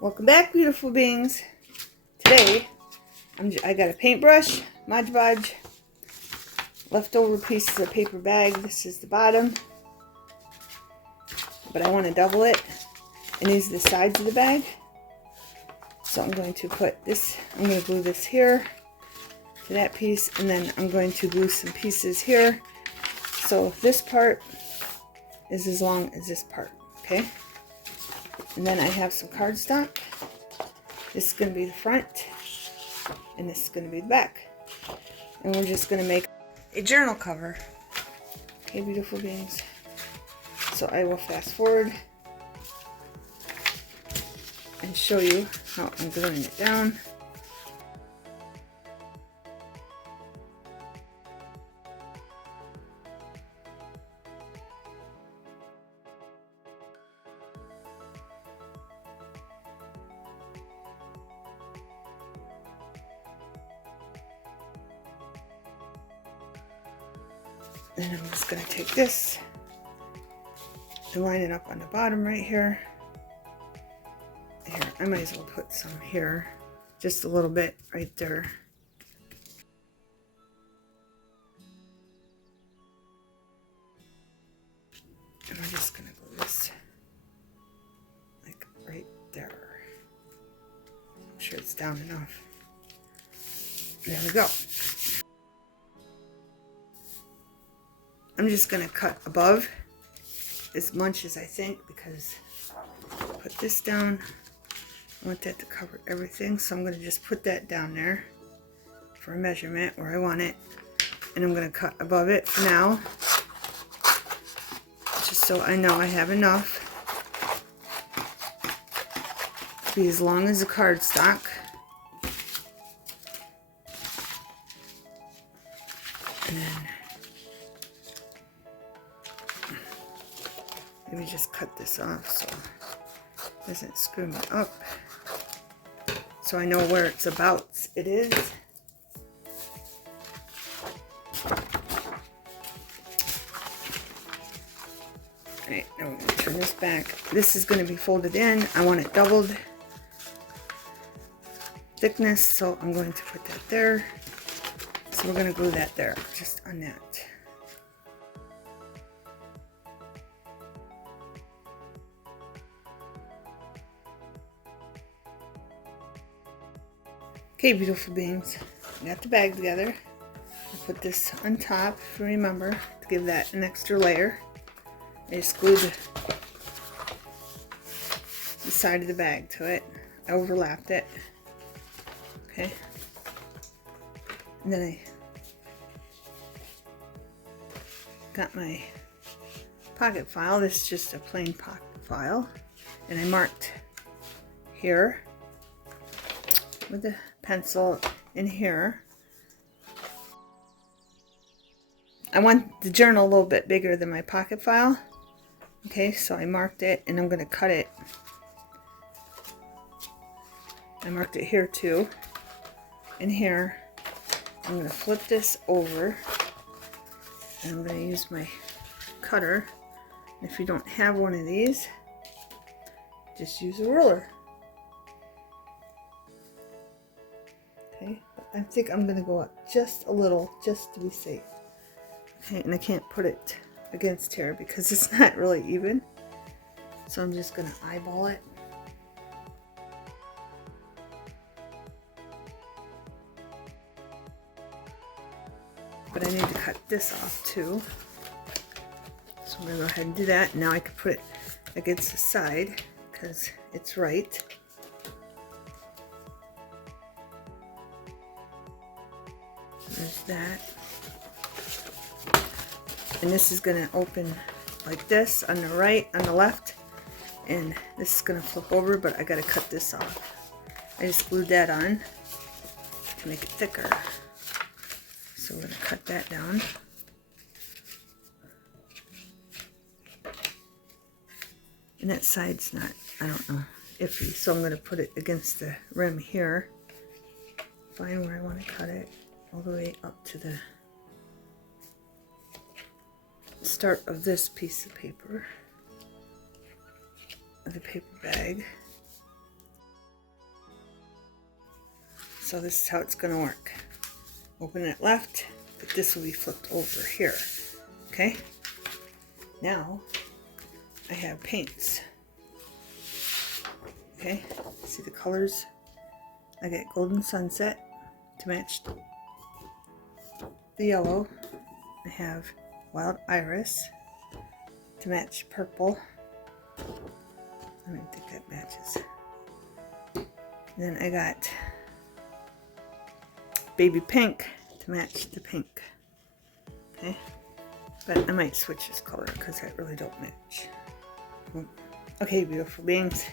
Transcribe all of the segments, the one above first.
Welcome back, beautiful beings. Today, I got a paintbrush, Mod Podge, leftover pieces of paper bag. This is the bottom, but I want to double it, and these are the sides of the bag. So I'm going to put this, I'm going to glue this here to that piece, and then I'm going to glue some pieces here. So this part is as long as this part, okay? And then I have some cardstock. This is going to be the front, and this is going to be the back. And we're just going to make a journal cover. Okay, beautiful beings. So I will fast forward and show you how I'm gluing it down. And I'm just going to take this and line it up on the bottom right here. Here, I might as well put some here, just a little bit right there. And we're just going to glue this like right there. I'm sure it's down enough. There we go. I'm just going to cut above as much as I think, because put this down. I want that to cover everything, so I'm going to just put that down there for a measurement where I want it, and I'm going to cut above it for now, just so I know I have enough to be as long as the cardstock. And then maybe just cut this off so it doesn't screw me up, so I know where it's about it is. Alright, now we're going to turn this back. This is going to be folded in. I want it doubled thickness, so I'm going to put that there. So we're going to glue that there, just on that. Okay, beautiful beings, I got the bag together. I put this on top, if you remember, to give that an extra layer. I just glued the side of the bag to it. I overlapped it. Okay. And then I got my pocket file. This is just a plain pocket file. And I marked here with the pencil in here. I want the journal a little bit bigger than my pocket file. Okay, so I marked it, and I'm going to cut it. I marked it here too. And here, I'm going to flip this over, and I'm going to use my cutter. If you don't have one of these, just use a ruler. Okay, I think I'm going to go up just a little, just to be safe. Okay, and I can't put it against here because it's not really even. So I'm just going to eyeball it. But I need to cut this off too. So I'm going to go ahead and do that. Now I can put it against the side because it's right. There's that. And this is going to open like this on the right, on the left. And this is going to flip over, but I got to cut this off. I just glued that on to make it thicker. So we're going to cut that down. And that side's not, I don't know, iffy. So I'm going to put it against the rim here. Find where I want to cut it. All the way up to the start of this piece of paper, of the paper bag. So this is how it's going to work. Open it left, but this will be flipped over here. Okay? Now, I have paints. Okay? See the colors? I got Golden Sunset to match the yellow. I have Wild Iris to match purple. I don't think that matches. And then I got Baby Pink to match the pink. Okay? But I might switch this color because I really don't match. Okay, beautiful beings.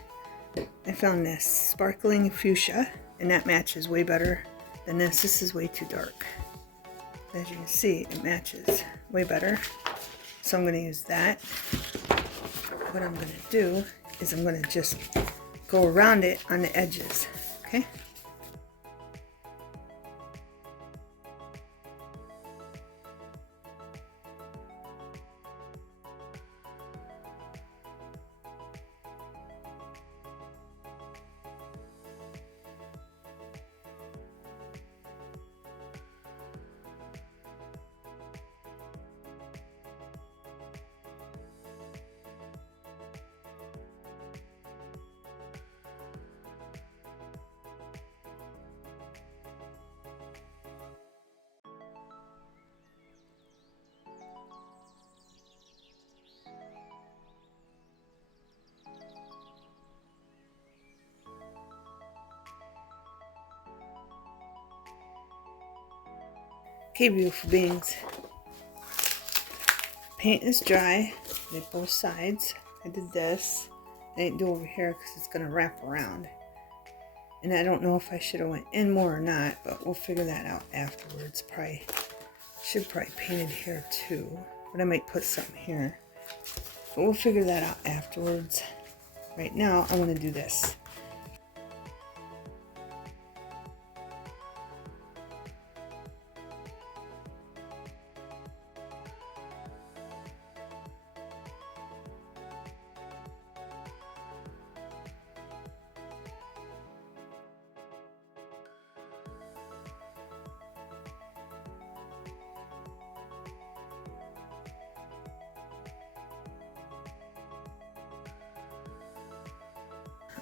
I found this sparkling fuchsia, and that matches way better than this. This is way too dark. As you can see, it matches way better. So I'm going to use that. What I'm going to do is I'm going to just go around it on the edges. Okay? Okay, beautiful beings. Paint is dry. I did both sides. I did this. I didn't do over here because it's going to wrap around. And I don't know if I should have went in more or not, but we'll figure that out afterwards. Should probably paint it here too. But I might put something here. But we'll figure that out afterwards. Right now, I want to do this.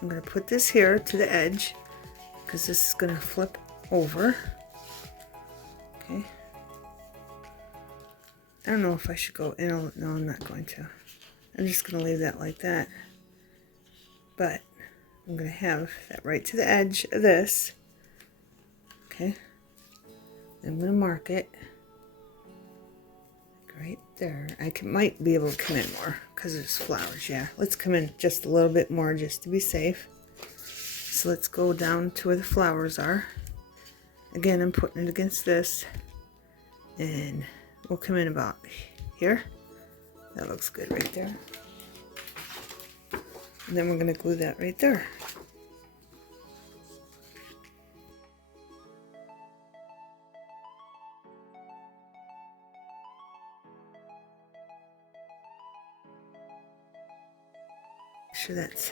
I'm going to put this here to the edge because this is going to flip over. Okay. I don't know if I should go in. No, I'm not going to. I'm just going to leave that like that. But I'm going to have that right to the edge of this. Okay. I'm going to mark it right there. Might be able to come in more because there's flowers. Yeah, let's come in just a little bit more just to be safe. So let's go down to where the flowers are. Again, I'm putting it against this, and we'll come in about here. That looks good right there. And then we're going to glue that right there. Make sure that's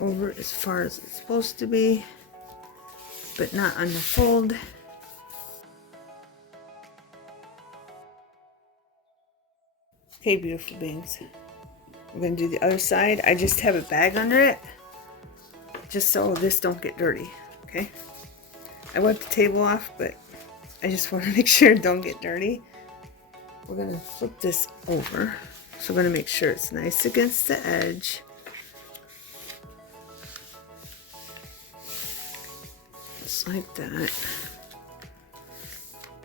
over as far as it's supposed to be, but not on the fold. Okay, beautiful beings. We're going to do the other side. I just have a bag under it, just so this don't get dirty, okay? I wiped the table off, but I just want to make sure it don't get dirty. We're going to flip this over. So we're going to make sure it's nice against the edge. Just like that.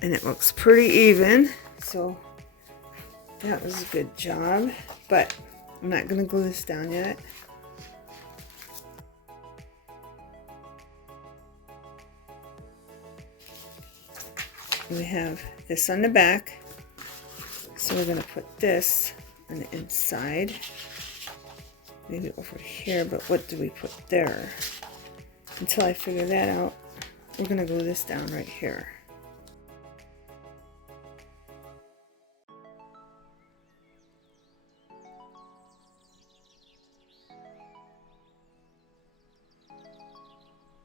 And it looks pretty even. So that was a good job. But I'm not going to glue this down yet. We have this on the back. So we're going to put this on the inside. Maybe over here, but what do we put there? Until I figure that out, we're going to glue this down right here.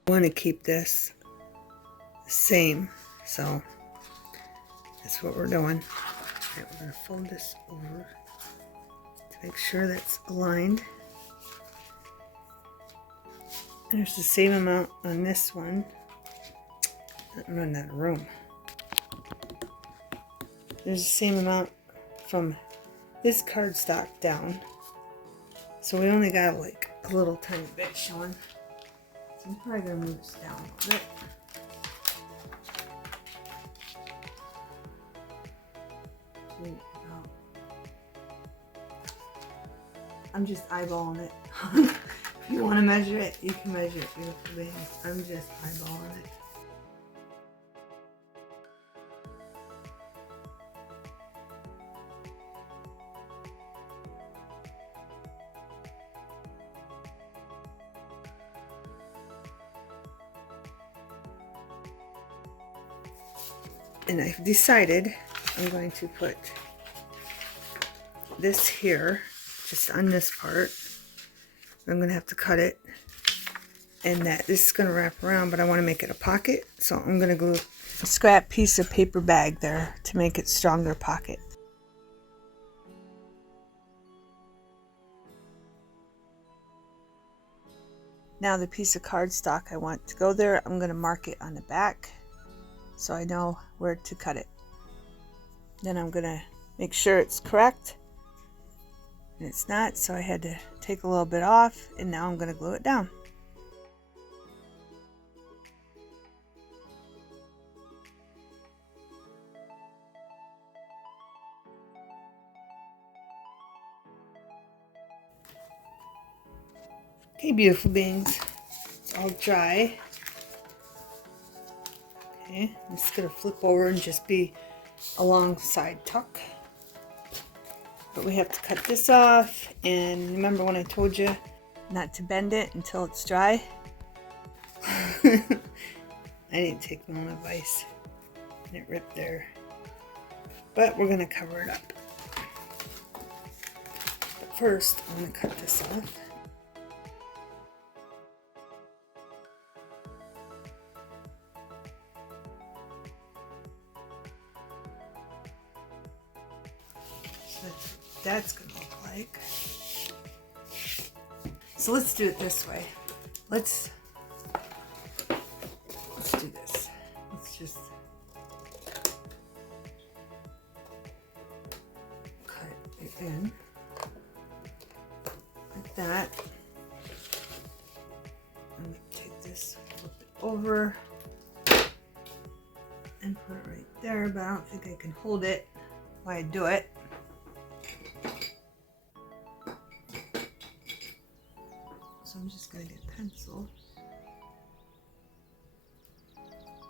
I want to keep this the same. So that's what we're doing. Right, we're going to fold this over to make sure that's aligned. And there's the same amount on this one. I'm running out of room. There's the same amount from this cardstock down. So we only got like a little tiny bit showing. So I'm probably going to move this down a little bit. I'm just eyeballing it. If you want to measure it, you can measure it, beautiful beings. I'm just eyeballing it. And I've decided I'm going to put this here, just on this part. I'm going to have to cut it. And that this is going to wrap around, but I want to make it a pocket. So I'm going to glue a scrap piece of paper bag there to make it stronger pocket. Now the piece of cardstock I want to go there, I'm going to mark it on the back so I know where to cut it. Then I'm going to make sure it's correct. And it's not, so I had to take a little bit off, and now I'm going to glue it down. Okay, beautiful beings. It's all dry. Okay, I'm just going to flip over and just be a long side tuck. But we have to cut this off, and remember when I told you not to bend it until it's dry? I didn't take my own advice, and it ripped there. But we're going to cover it up. But first, I'm going to cut this off. That's gonna look like. So let's do it this way. Let's do this. Let's just cut it in like that. I'm gonna take this, flip it over, and put it right there, but I don't think I can hold it while I do it. So I'm just going to get a pencil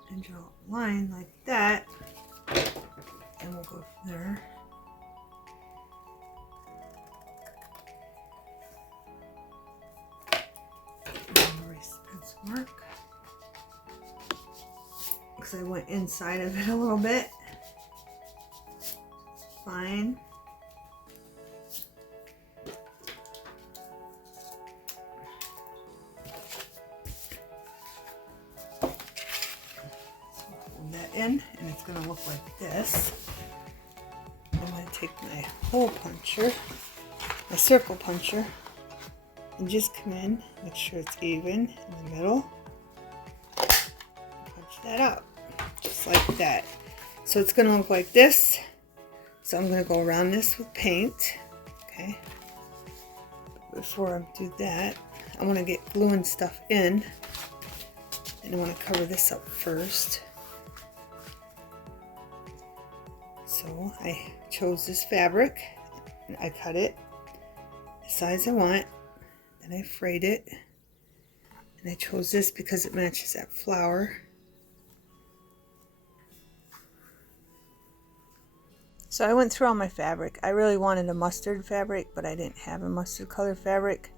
and draw a line like that, and we'll go from there. Erase the pencil mark because I went inside of it a little bit. Fine. In, and it's going to look like this. I'm going to take my hole puncher, my circle puncher, and just come in, make sure it's even in the middle. Punch that out, just like that. So it's going to look like this. So I'm going to go around this with paint. Okay. Before I do that, I want to get glue and stuff in, and I want to cover this up first. So I chose this fabric, and I cut it the size I want, then I frayed it, and I chose this because it matches that flower. So I went through all my fabric. I really wanted a mustard fabric, but I didn't have a mustard color fabric.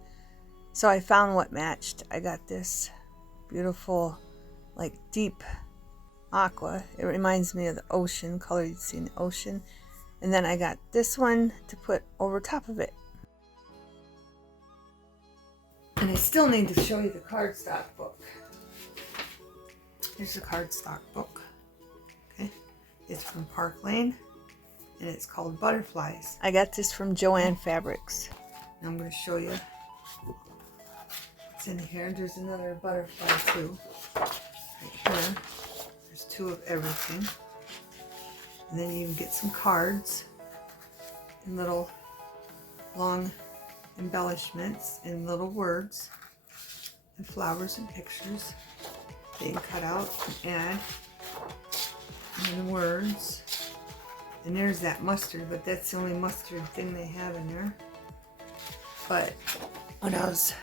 So I found what matched. I got this beautiful, like deep aqua. It reminds me of the ocean color you'd see in the ocean. And then I got this one to put over top of it. And I still need to show you the cardstock book. Here's the cardstock book. Okay, it's from Park Lane, and it's called Butterflies. I got this from Joann Fabrics. And I'm going to show you what's in here. There's another butterfly too. Right here. There's 2 of everything. And then you can get some cards and little long embellishments and little words and flowers and pictures that you can cut out and add, and then words. And there's that mustard, but that's the only mustard thing they have in there. But when I was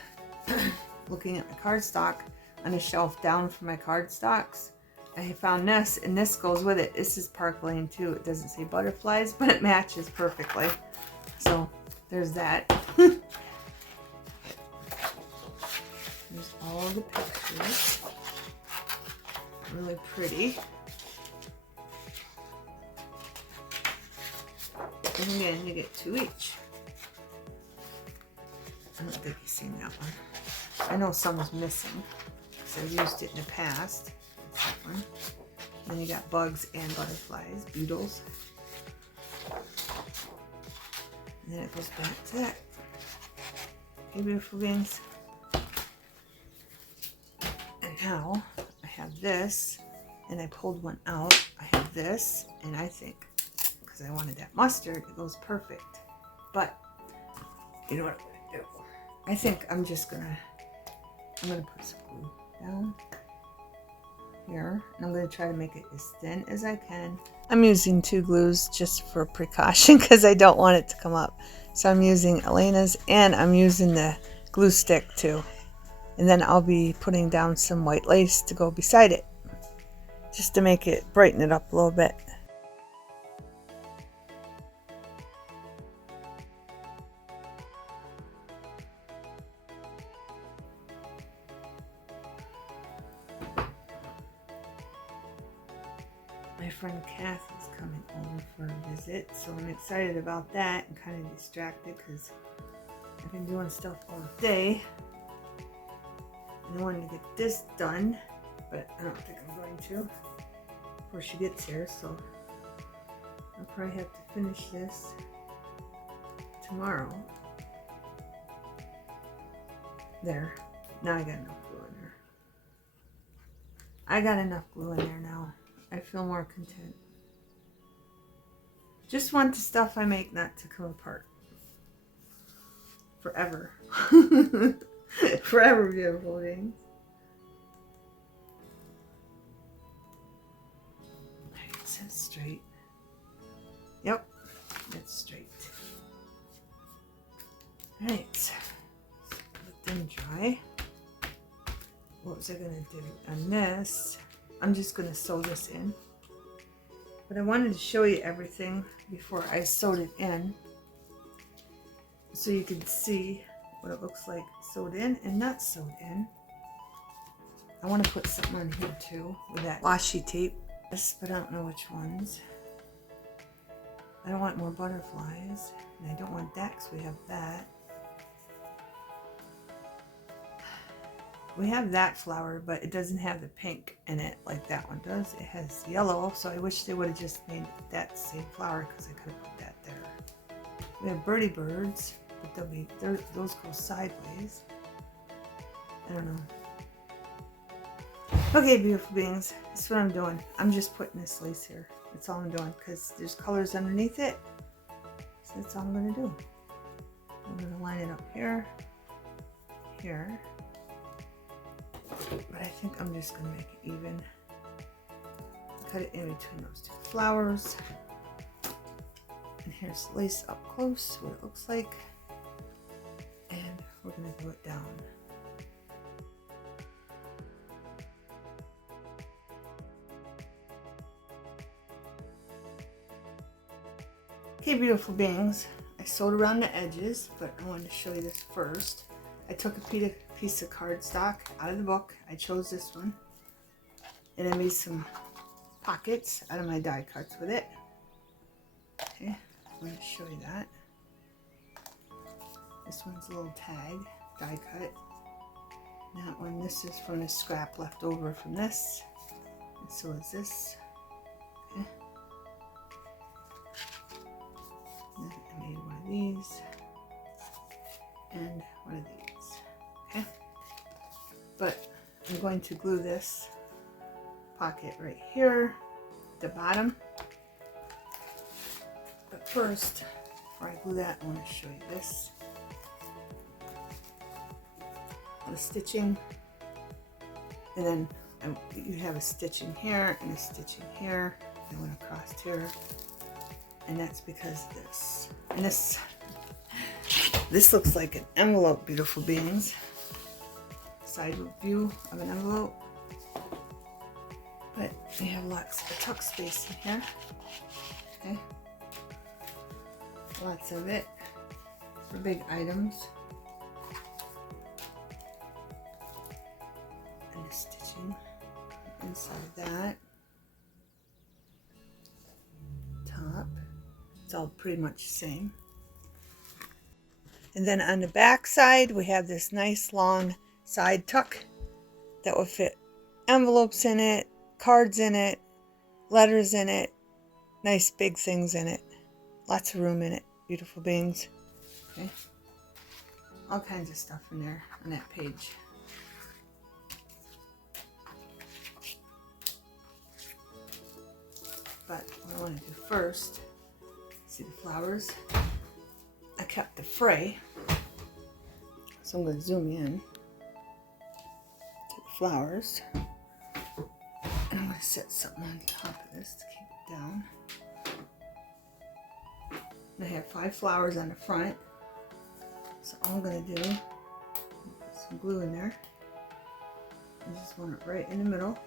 looking at my cardstock on a shelf down from my cardstocks, I found this, and this goes with it. This is Park Lane too. It doesn't say butterflies, but it matches perfectly. So there's that. There's all the pictures. Really pretty. And again, you get 2 each. I don't think you've seen that one. I know some is missing because I've used it in the past. That's that one. Then you got bugs and butterflies, beetles. And then it goes back to that. Okay, beautiful beings. And now I have this, and I pulled one out. I have this, and I think, because I wanted that mustard, it goes perfect. But, you know what I'm going to do? I think I'm going to put some glue down here, and I'm going to try to make it as thin as I can. I'm using 2 glues just for precaution because I don't want it to come up. So I'm using Elena's, and I'm using the glue stick too. And then I'll be putting down some white lace to go beside it, just to make it brighten it up a little bit. My friend Kath is coming over for a visit, so I'm excited about that and kind of distracted because I've been doing stuff all day. I wanted to get this done, but I don't think I'm going to before she gets here, so I'll probably have to finish this tomorrow. There. Now I got enough glue in there. I got enough glue in there now. I feel more content. Just want the stuff I make not to come apart. Forever. Forever, beautiful things. Is that straight? Yep, that's straight. Alright, let them dry. What was I gonna do on this? I'm just gonna sew this in. But I wanted to show you everything before I sewed it in, so you can see what it looks like sewed in and not sewed in. I want to put something on here too with that washi tape, but I don't know which ones. I don't want more butterflies, and I don't want that because we have that. We have that flower, but it doesn't have the pink in it like that one does. It has yellow, so I wish they would have just made that same flower because I could have put that there. We have birdie birds, but those go sideways. I don't know. Okay, beautiful beings, this is what I'm doing. I'm just putting this lace here. That's all I'm doing because there's colors underneath it. So that's all I'm going to do. I'm going to line it up here, here. But I think I'm just going to make it even. Cut it in between those 2 flowers. And here's the lace up close, what it looks like. And we're going to glue it down. Okay, beautiful beings, I sewed around the edges, but I wanted to show you this first. I took a piece of cardstock out of the book. I chose this one, and I made some pockets out of my die cuts with it. Okay, I'm going to show you that. This one's a little tag, die cut. That one, this is from the scrap left over from this. And so is this. Okay. And then I made one of these and one of these. Okay. But I'm going to glue this pocket right here, the bottom. But first, before I glue that, I want to show you this. The stitching, and then you have a stitching here and a stitching here, and one across here, and that's because of this. And this looks like an envelope, beautiful beings. Side view of an envelope, but we have lots of tuck space in here. Okay, lots of it for big items. And the stitching inside that top, it's all pretty much the same. And then on the back side we have this nice long side tuck that will fit envelopes in it, cards in it, letters in it, nice big things in it, lots of room in it, beautiful beings. Okay, all kinds of stuff in there on that page. But what I want to do first, see the flowers? I kept the fray, so I'm going to zoom in to the flowers. And I'm going to set something on top of this to keep it down. And I have 5 flowers on the front, so all I'm going to do, put some glue in there. I just want it right in the middle.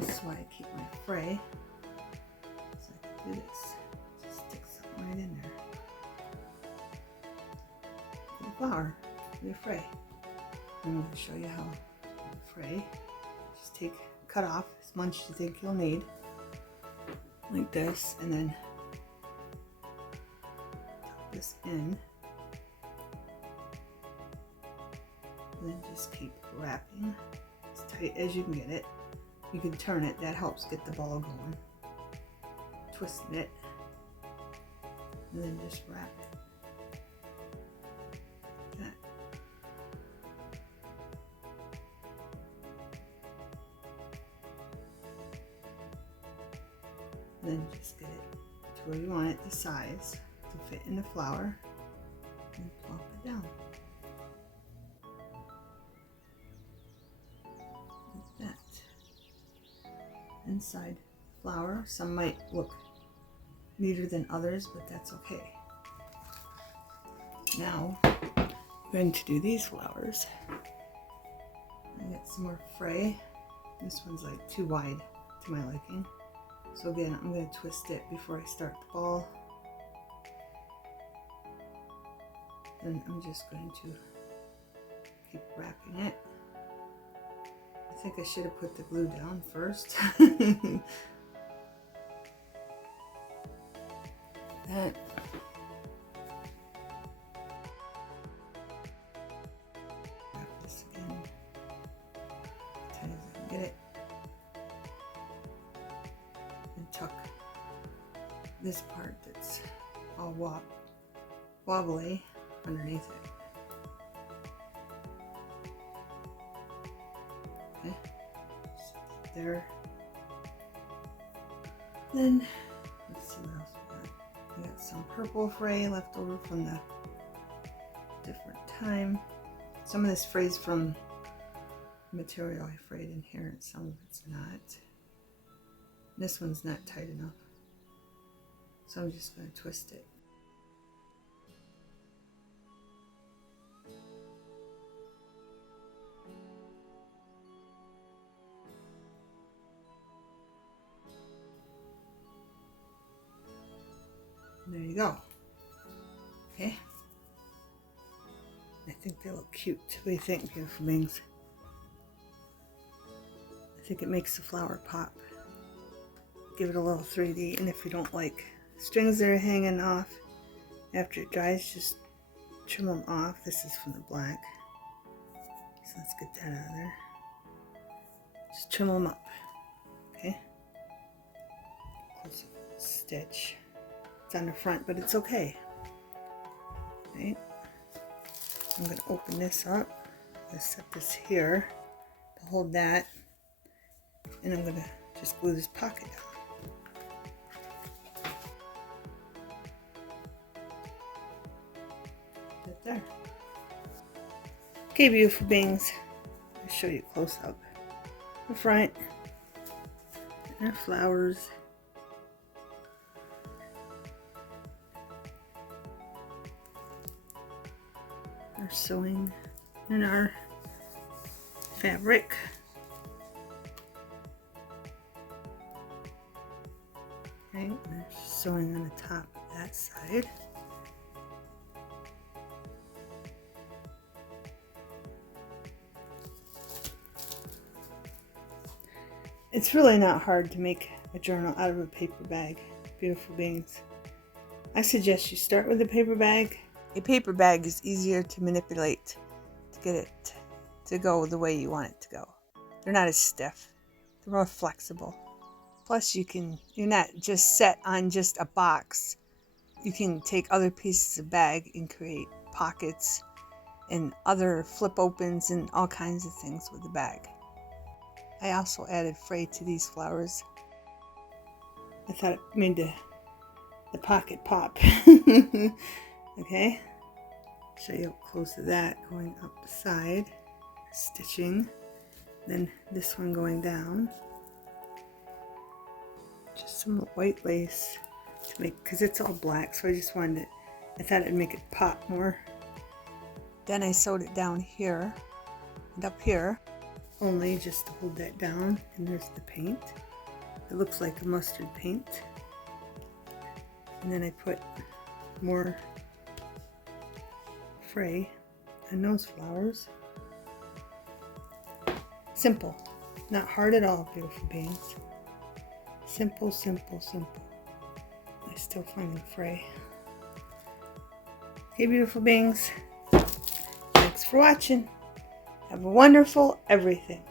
This is why I keep my fray, so I can do this. Just stick something right in there. The flower, the fray. I'm going to show you how the fray. Just cut off as much as you think you'll need, like this, and then tuck this in, and then just keep wrapping as tight as you can get it. You can turn it, that helps get the ball going. Twisting it, and then just wrap it. Like that. And then just get it to where you want it, the size to fit in the flower, and plop it down. Like that. Inside flower. Some might look neater than others, but that's okay. Now I'm going to do these flowers. I got some more fray. This one's like too wide to my liking. So again, I'm going to twist it before I start the ball. Then I'm just going to keep wrapping it. I think I should have put the glue down first. That. Wrap this again. Tight as I can get it. And tuck this part that's all wobbly underneath it. Okay, set that there. Then let's see what else we got. We got some purple fray left over from the different time. Some of this fray's from material I frayed in here, and some of it's not. This one's not tight enough, so I'm just going to twist it. And there you go. Okay. I think they look cute. What do you think, beautiful beings? I think it makes the flower pop. Give it a little 3D, and if you don't like strings that are hanging off after it dries, just trim them off. This is from the black. let's get that out of there. Just trim them up. Okay. Close up stitch. It's on the front, but it's okay. Right. I'm going to open this up. Let's set this here to hold that. And I'm going to just glue this pocket down. Right there. Okay, beautiful beings. I'll show you close up. The front. And our flowers. Our sewing and our fabric. Okay, we're sewing on the top of that side. It's really not hard to make a journal out of a paper bag, beautiful beings. I suggest you start with a paper bag. A paper bag is easier to manipulate to get it to go the way you want it to go. They're not as stiff. They're more flexible. Plus you're not just set on just a box. You can take other pieces of bag and create pockets and other flip opens and all kinds of things with the bag. I also added fray to these flowers. I thought it made the pocket pop. Okay, show you up close to that, going up the side, stitching, then this one going down. Just some white lace to make, because it's all black, so I just wanted it, I thought it'd make it pop more. Then I sewed it down here and up here, only just to hold that down, and there's the paint. It looks like a mustard paint. And then I put more fray on those flowers. Simple, not hard at all, beautiful beings. Simple, simple, simple. I still find the fray. Okay, beautiful beings. Thanks for watching. Have a wonderful everything.